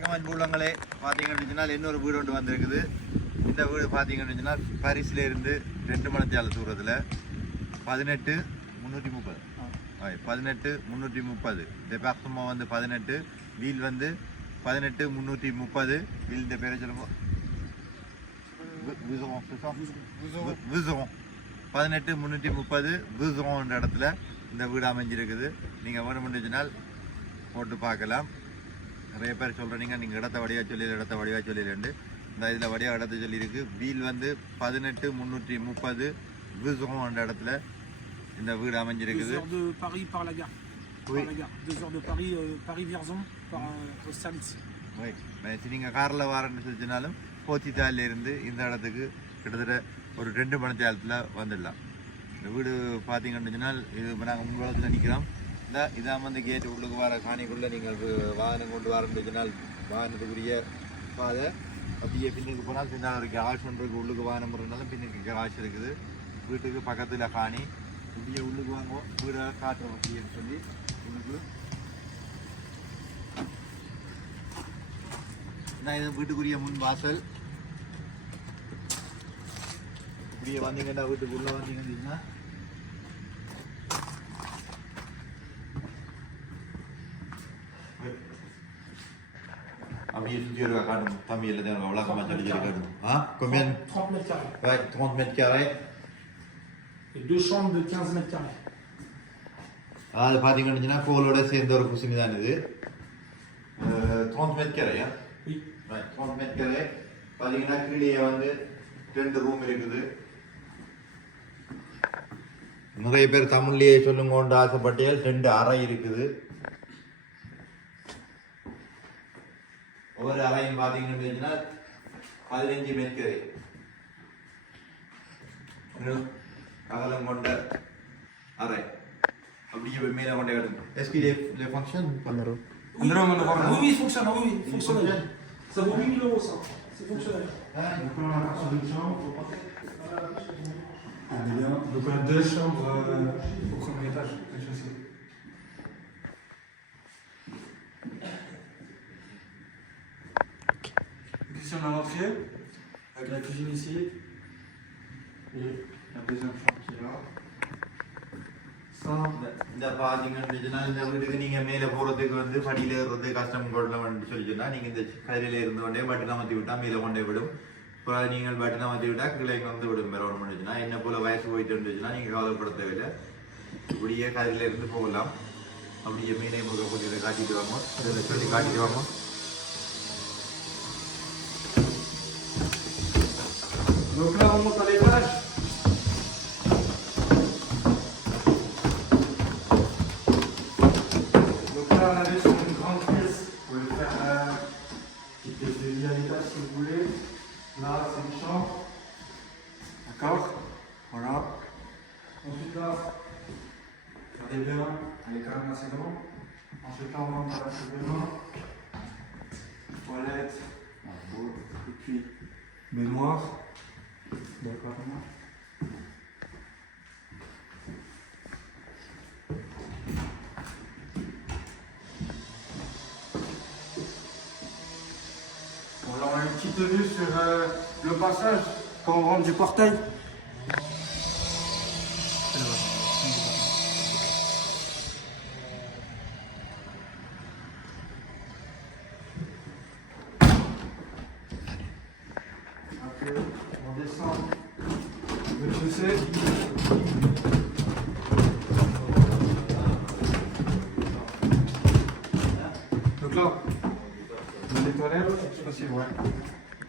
வணக்கம் அன்புள்ளங்களே. பார்த்தீங்கன்னு சொன்னால் இன்னொரு வீடு ஒன்று வந்திருக்குது. இந்த வீடு பார்த்தீங்கன்னு சொன்னால் பாரிஸில் இருந்து 2 மணித்தியால தூரத்தில் 18330 18330 டெபார்ட்மெண்ட் வந்து 18 வீல் வந்து 18330 வீல் இந்த பேரை சொல்லுவோம் விசுரோம் 18330 விசுரோன்ற இடத்துல இந்த வீடு அமைஞ்சிருக்குது. நீங்கள் வேணுமென்று சொன்னால் போட்டு பார்க்கலாம். நிறைய பேர் சொல்கிறீங்க நீங்கள் இடத்த வடிவாக சொல்லிடுண்டு இந்த இதில் வடிவாக இடத்த சொல்லியிருக்கு. வீல் வந்து 18330 விசுரோன்ற இடத்துல இந்த வீடு அமைஞ்சிருக்குது. நீங்கள் காரில் வரேன்னு சொல்லிச்சுனாலும் போச்சித்தாலிருந்து இந்த இடத்துக்கு கிட்டத்தட்ட ஒரு 2 மணித்தியாலத்தில் வந்துடலாம். இந்த வீடு பார்த்தீங்கன்னு சொன்னால் இது நாங்கள் உங்களத்தில் நிற்கிறோம். இதான் வந்து கேட்டு உள்ளுக்கு வர காணிக்குள்ளே நீங்கள் வாகனம் கொண்டு வரேன்னு சொன்னால் வாகனத்துக்குரிய பாதை. அப்படியே பின்னுக்கு போனால் பின்னால் ஒரு கேஷ் ஒன்று இருக்குது. உள்ளுக்கு வாகனம் இருந்தாலும் பின்னுக்கு கேஷ் இருக்குது. வீட்டுக்கு பக்கத்தில் காணி. இப்படியே உள்ளுக்கு வாங்குவோம், வீடை காட்டுறோம் அப்படின்னு சொல்லி உள்ளுக்கு நான் இது வீட்டுக்குரிய முன் வாசல். இப்படியே வந்தீங்கன்னா வீட்டுக்கு உள்ளே வந்தீங்கன்னா அப்படியே சுற்றி இருக்க காட்டும். தம்பி எல்லாத்தையும் விளக்கமாக சொல்லி காட்டும். Combien? 30 mètres carrés. Ouais, 30 mètres carrés. Et 2 chambres de 15 mètres carrés. அது பார்த்தீங்கன்னா கோலோட சேர்ந்த ஒரு குசினி தான் இது. 30 mètres carrés. Oui. Ouais, 30 mètres carrés. பார்த்தீங்கன்னா கீழே வந்து 2 ரூம் இருக்குது. நிறைய பேர் தமிழ்லேயே சொல்லுங்கோண்டு ஆசைப்பட்டியால் 2 அறை இருக்குது. ஒவ்வொரு அறையும் பார்த்தீங்கன்னா 15 mètres அகலம் கொண்ட அறை. அப்படியே மேலே கொண்டே கிடக்கும். Est-ce qu'il est fonction? Oui, oui, fonctionne. Oui, fonctionnel. Ça vaut 8 000 €, ça. C'est fonctionnel. Donc on a une chambre. Donc on a 2 chambres au premier étage. Ici on a l'entrée avec la cuisine ici et la deuxième chambre qui est là. இந்த பார்த்தீங்கன்னா இந்த வீட்டுக்கு நீங்கள் மேலே போகிறதுக்கு வந்து படியில் இருந்து கஷ்டம் கொள்ளணும்னு சொல்லி சொன்னால் நீங்கள் இந்த கதிரில் இருந்து கொண்டே பட்டனை மாற்றி விட்டால் மேலே கொண்டே விடும். இப்போ நீங்கள் பட்டனை மாற்றி விட்டால் கிளை வந்து விடும். வேறு ஒன்று பண்ணிச்சுன்னா என்ன போல் வயசு போயிட்டு இருந்துச்சுன்னா நீங்கள் கவலைப்பட தேவையில்லை. இப்படியே கதிரில் இருந்து போகலாம். அப்படியே மேலே முக போட்டு காட்டிட்டு வாங்க. அதில் சொல்லி காட்டிட்டு வாங்க. Donc là on monte à l'étage. Donc là on avait sur une grande pièce. Vous pouvez faire une petite pièce de lit à l'étage si vous voulez. Là c'est une chambre. D'accord. Voilà. Ensuite là, regardez bien, elle est quand même assez grande. Ensuite là on monte dans la salle de bain. Toilette. Et puis baignoire. D'accord. Bon, là on a une petite vue sur le passage quand on rentre du portail. On descend le chaussée. Donc là, on a les toilettes, je sais pas si ouais.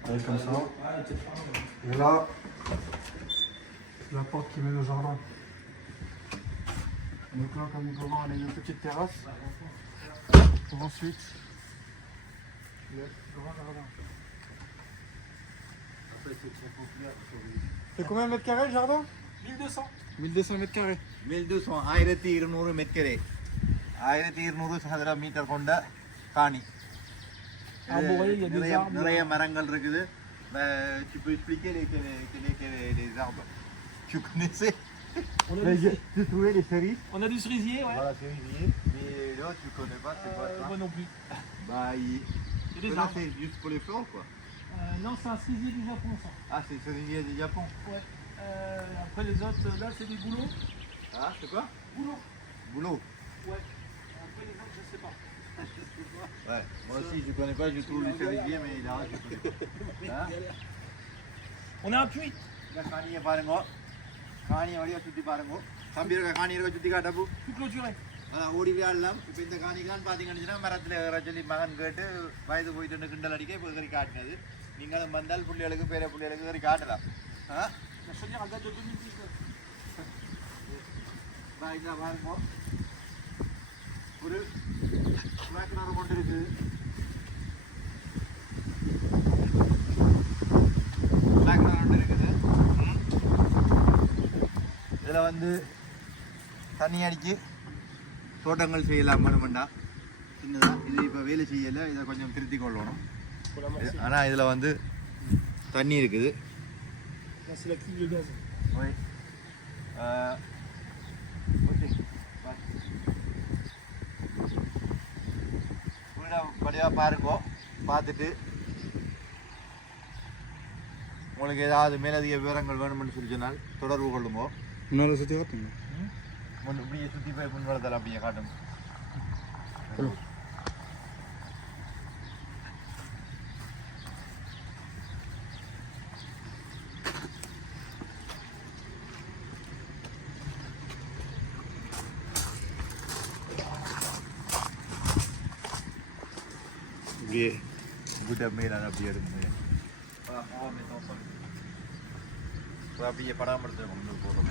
Allez, comme ça. Et là, la porte qui mène au jardin. Donc là, comme vous pouvez voir, on a une petite terrasse. Pour ensuite le grand jardin. C'est combien de mètres carrés le jardin? 1200. 1200 mètres carrés. 1200 1200 mètres carrés. 1200 சதுர metre கொண்ட காணி. நிறைய மரங்கள் இருக்குது. Tu peux expliquer les arbres? Tu connaissais? Tu trouvais les cerises? On a du cerisier, ouais. Voilà, cerisier. Mais là, tu connais pas, c'est quoi ça? Moi non plus. Bah, C'est des Là, arbres. c'est juste pour les fleurs, quoi. Non, c'est un cerisier du Japon, ça. Ah, c'est le cerisier du Japon. Ouais. Après, les autres, là, c'est des bouleaux. Ah, c'est quoi? Bouleaux. Boulot. Ouais. Après, les autres, je sais pas. Ouais. Moi aussi, je connais pas, je trouve le cerisier, mais là, je connais pas. Hein? On a un puits. இந்த காணியை பாருங்க. காணியை வழியா சுத்தி பாருங்க. தம்பி இருக்க காணி இருக்க சுத்தி காட்டப்போ. Tout clôturé. அதான் ஓடி விளையாடலாம். இப்போ இந்த காணிக்கான்னு பார்த்தீங்கன்னா மரத்தில் ஏற சொல்லி மகன் கேட்டு வயது போயிட்டு கிண்டல் அடிக்க இப்போ கறி காட்டினது. நீங்களும் வந்தால் பிள்ளைகளுக்கு பேர பிள்ளைகளுக்கு கறி காட்டலாம். ஆ La chaudière, elle date de 2019. இதை பாருங்க. ஒரு கிணறு கொண்டு இருக்குது. கிணறு கொண்டு இருக்குது. இதில் வந்து தண்ணி அடித்து தோட்டங்கள் செய்யலாம் மனுமண்டா சின்னதாக. இது இப்போ வேலை செய்யலை, இதை கொஞ்சம் திருத்தி கொள்ளணும். ஆனால் இதில் வந்து தண்ணி இருக்குது. Là, c'est la cuve de gaz. Oui. படியாக பாருங்கோ. பார்த்துட்டு உங்களுக்கு ஏதாவது மேலதிக விவரங்கள் வேணும்னு சொல்லி சொன்னால் தொடர்பு கொள்ளுங்கோ. முன்னால் சுற்றி காட்டுங்க. இப்படியே சுற்றி போய் முன்வளத்தில் அப்படியே காட்டுங்க. இப்படியே வீட்டை மேலான அப்படியே எடுங்க. அப்படியே படாமடுத்து போடுறோம்.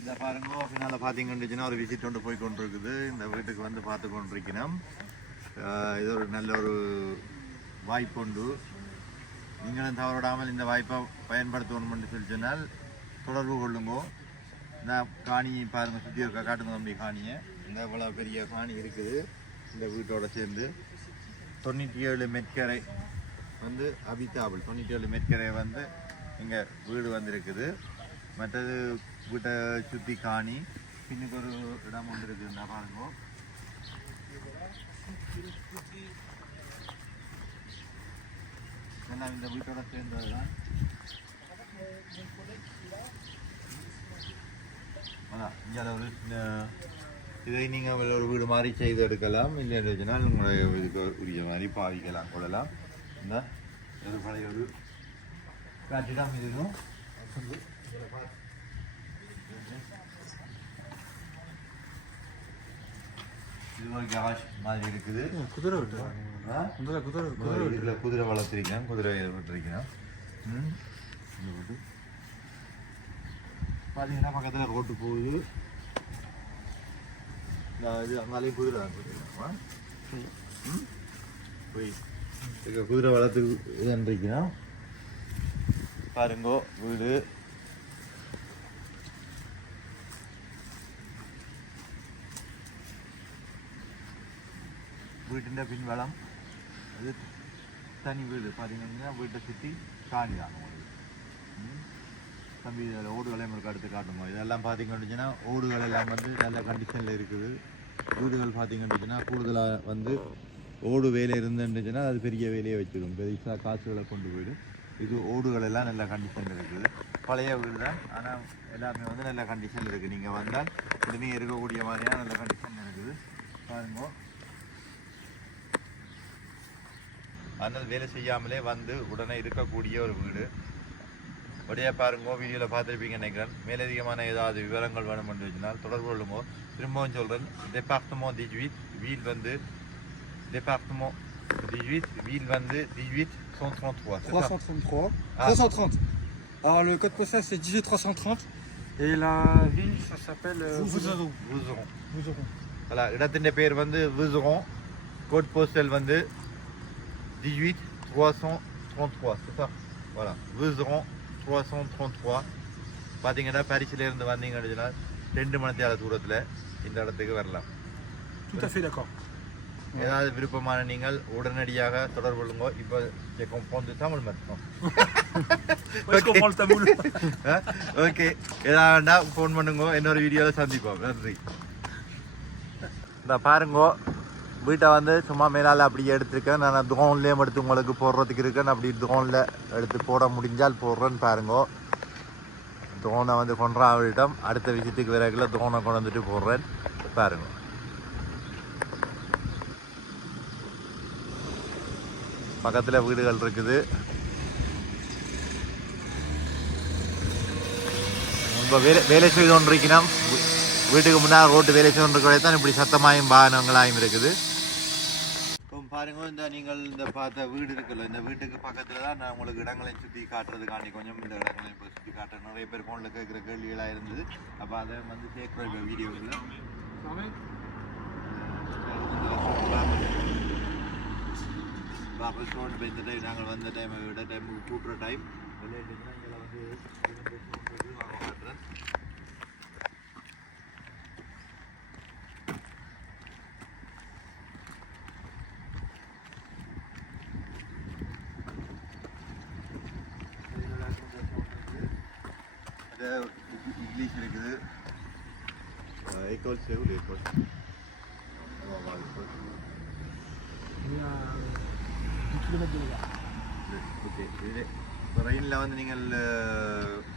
இந்த பாருங்க, பின்னால் பார்த்தீங்கன்னு ஒரு விசிட் ஒன்று போய் கொண்டிருக்குது. இந்த வீட்டுக்கு வந்து பார்த்து கொண்டிருக்கணும். இது ஒரு நல்ல ஒரு வாய்ப்பு உண்டு. நீங்களும் தவறிடாமல் இந்த வாய்ப்பை பயன்படுத்தணும்னு சொல்லி சொன்னால் தொடர்பு கொள்ளுங்கோ. நான் காணியை பாருங்கள், சுற்றி இருக்க காட்டுங்க தம்பி காணியை. இந்த இவ்வளோ பெரிய காணி இருக்குது இந்த வீட்டோட சேர்ந்து. 97 மெட்கரை வந்து அபிதாபிள். 97 மெட்கரை வந்து இங்கே வீடு வந்திருக்குது. மற்றது வீட்டை சுற்றி காணி பின்னுக்கு ஒரு இடம் ஒன்று இருக்குதுன்னா பாருங்க. எல்லாம் இந்த வீட்டோட சேர்ந்தது தான். அதான் இங்கே ஒரு இதை நீங்கள் ஒரு வீடு மாதிரி செய்து எடுக்கலாம். இல்லைன்னா உங்களுடைய இதுக்கு உரிய மாதிரி பாவிக்கலாம் கொள்ளலாம். இந்த இது பழைய ஒரு கட்டிடம். இதுவும் இது ஒரு கராஜ் மாதிரி இருக்குது. குதிரை விட்டு இதில் குதிரை வளர்த்துருக்கேன், குதிரை விட்டுருக்கேன். பார்த்தீங்கன்னா பக்கத்தில் ரோட்டு போகுது. இது அங்காலையும் குதிரை போய் குதிரை வளர்த்து இதுன்றிருக்கணும். பாருங்கோ வீடு. வீட்டின் பின்வளம். அது தனி வீடு. பார்த்தீங்கன்னா வீட்டை சுற்றி காணி தான் உங்களுக்கு. தம்பி இதில் ஓடுகளை நம்மளுக்கு அடுத்து காட்டுமா. இதெல்லாம் பார்த்தீங்கன்னா ஓடுகள் எல்லாம் வந்து நல்ல கண்டிஷனில் இருக்குது. வீடுகள் பார்த்தீங்கன்னா கூடுதலாக வந்து ஓடு வேலை இருந்துச்சுன்னா அது பெரிய வேலையை வச்சிடும், பெருசாக காசுகளை கொண்டு போயிடும். இது ஓடுகள் எல்லாம் நல்ல கண்டிஷனில் இருக்குது. பழைய வீடு தான், ஆனால் எல்லாமே வந்து நல்ல கண்டிஷனில் இருக்குது. நீங்கள் வந்தால் இனிமேல் இருக்கக்கூடிய மாதிரியான நல்ல கண்டிஷனில் இருக்குது. பாருங்க, அதனால் வேலை செய்யாமலே வந்து உடனே இருக்கக்கூடிய ஒரு வீடு. அப்படியே பாருங்க, வீடியோவில் பார்த்துருப்பீங்க நினைக்கிறேன். மேலதிகமான ஏதாவது விவரங்கள் வேணும் என்று வச்சுனால் தொடர்பு கொள்ளுங்க. திரும்பவும் சொல்கிறேன், டிபார்ட்மெண்ட் 18, வீல் வந்து டிபார்ட்மெண்ட் 18, வீல் வந்து 18333. 333. 330. Alors le code postal c'est 18330 et la ville ça s'appelle Vouzeron. Voilà, இடத்தின் பேர் வந்து Vouzeron. கோட் போஸ்டல் வந்து 18333. C'est ça. Voilà, Vouzeron 333. பார்த்தீங்கன்னா பாரிஸிலேருந்து வந்தீங்கன்னா 2 மணி நேர தூரத்தில் இந்த இடத்துக்கு வரலாம். Tout à fait d'accord. ஏதாவது விருப்பமான நீங்கள் உடனடியாக தொடர்பு கொள்ளுங்க. இப்போ comprendre தமிழ் மட்டும். Je comprends le tamoul. Okay, ஏதாவது ஃபோன் பண்ணுங்க. இன்னொரு வீடியோவில் சந்திப்போம். நன்றி. இந்த பாருங்கோ வீட்டை வந்து சும்மா மேலால் அப்படியே எடுத்துருக்கேன். நான் ட்ரோன்லேயும் எடுத்து உங்களுக்கு போடுறதுக்கு இருக்கேன். அப்படி ட்ரோனில் எடுத்து போட முடிஞ்சால் போடுறேன்னு பாருங்கோ. ட்ரோனை வந்து கொண்டாவிடம் அடுத்த விஷயத்துக்கு விறகுல ட்ரோனை கொண்டு வந்துட்டு போடுறேன் பாருங்க. பக்கத்தில் வீடுகள் இருக்குது. இப்போ வேலை செய்து கொண்டிருக்கணும். வீட்டுக்கு முன்னால் ரோட்டு வேலை செய்து கொண்டிருக்கிறதே தான் இப்படி சத்தமாயும் வாகனங்களாயும் இருக்குது. இப்போ பாருங்க, இந்த நீங்கள் இந்த பார்த்த வீடு இருக்குல்ல, இந்த வீட்டுக்கு பக்கத்தில் தான் நான் உங்களுக்கு இடங்களையும் சுற்றி காட்டுறதுக்காண்டி கொஞ்சம் இந்த இடங்களையும் இப்போ சுற்றி காட்டுறேன். நிறைய பேர் ஃபோனில் கேட்குற கேள்விகளாக இருந்தது. அப்போ அதை வந்து சேர்க்குறோம் இப்போ வீடியோவில். பாப்பா ஸ்டோன் இப்போ இந்த டைம் நாங்கள் வந்த டைமை விட டைமுக்கு கூட்டுற டைம் விளையாட்டுன்னா இங்கே வந்து காட்டுறேன். இங்கிலீஷ் இருக்குது. école c'est où l'école? On va voir l'école. Okay, இது இப்போ ரயிலில் வந்து நீங்கள்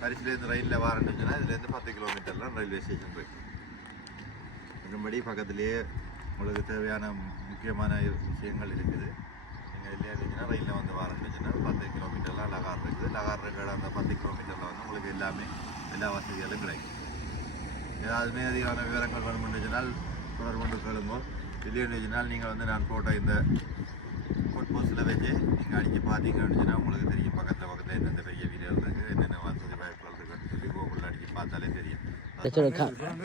பரிசுலேருந்து ரயிலில் வரணுச்சுன்னா இதுலேருந்து 10 கிலோமீட்டர்லாம் ரயில்வே ஸ்டேஷன் இருக்குது. மற்றபடி பக்கத்துலேயே உங்களுக்கு தேவையான முக்கியமான விஷயங்கள் இருக்குது. நீங்கள் இல்லையா இருந்துச்சுன்னா ரயிலில் வந்து வரணுச்சுன்னா 10 கிலோமீட்டர்லாம் லகார் இருக்குது. லகார் இருக்கிற அந்த 10 கிலோமீட்டரில் வந்து உங்களுக்கு எல்லா வசதிகளும் கிடைக்கும். ஏதாவதுமே அதிகமான விவரங்கள் வேணுமென்றுச்சுனால் தொடர்பு கொண்டு கேளுங்க. இல்லைன்னுச்சுனால் நீங்கள் வந்து நான் போட்ட இந்த கோட் போஸ்ட்டில் வச்சு நீங்கள் அடித்து பார்த்தீங்கன்னு உங்களுக்கு தெரியும். பக்கத்தில் எந்தெந்த பெரிய வீடியோ இருக்குது, என்னென்ன வசதி வாய்ப்புகள் இருக்குன்னு சொல்லி கூகுளில் அடித்து பார்த்தாலே தெரியும்.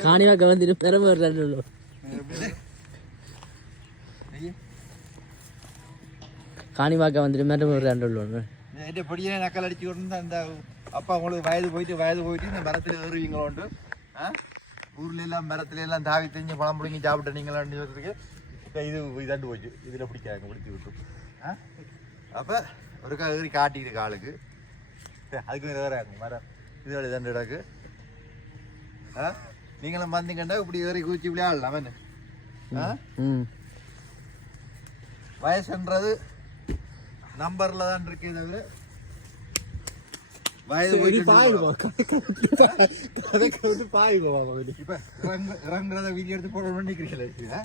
காணிவாக்க வந்துட்டு பெருமை வருது. காணிவாக்க வந்துட்டு பெருமை வருது. என் பொடியே நக்கல் அடிச்சு கொண்டு அந்த அப்பா உங்களுக்கு வயது போயிட்டு இந்த மரத்தில் ஏறுவீங்களோண்டு ஊர்ல எல்லாம் மரத்துல எல்லாம் தாவி தெரிஞ்சு பழம் பிடிங்கி சாப்பிட்டு நீங்களான்னு சொல்றதுக்கு இது இதாண்டு போச்சு. இதில் பிடிக்காங்க பிடிச்சி விட்டு அப்போ ஒரு ஏறி காட்டிக்கிட்டு காலுக்கு அதுக்கு வேற மரம் இதோட இதாண்டு இடக்கு நீங்களும் வந்தீங்கண்டா இப்படி ஏறி குச்சி விளையாடலாம் என்ன வயசுன்றது நம்பர்ல தான் இருக்கே தவிர வயது இறங்குறத வீடியோ எடுத்து போட வேண்டிக்கிறீங்களா?